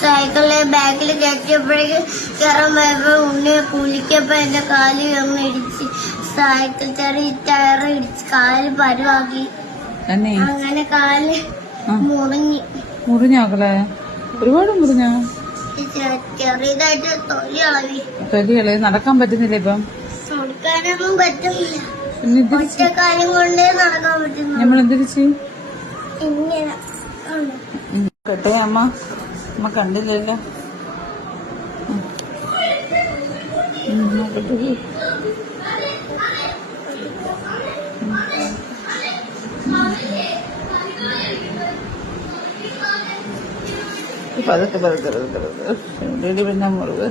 സൈക്കിളിലെ ബാക്കിൽ കയറ്റിയപ്പോഴേക്ക് കയറാൻ പോയപ്പോ ഉണ്ണിയെ കുളിക്കപ്പോ എന്റെ കാല് ഒന്ന് ഇടിച്ച് സൈക്കിൾ ചെറിയ ടയർ ഇടിച്ച് കാല് പരുവാക്കി. അങ്ങനെ കാല് മുറിഞ്ഞാക്കളെ ഒരുപാട് മുറിഞ്ഞ ചെറിയതായിട്ട് തൊലി ഇളവി. നടക്കാൻ പറ്റുന്നില്ല ഇപ്പം? നടക്കാനൊന്നും പറ്റുന്നില്ല. ഒറ്റ കാര്യം കൊണ്ടേ നടക്കാൻ പറ്റുന്നു. നമ്മളെന്തിരിച്ച് ഇങ്ങനെ കേട്ടെ അമ്മ കണ്ടില്ലല്ലോ. പതുക്കെ പിന്നെ മുറിവ്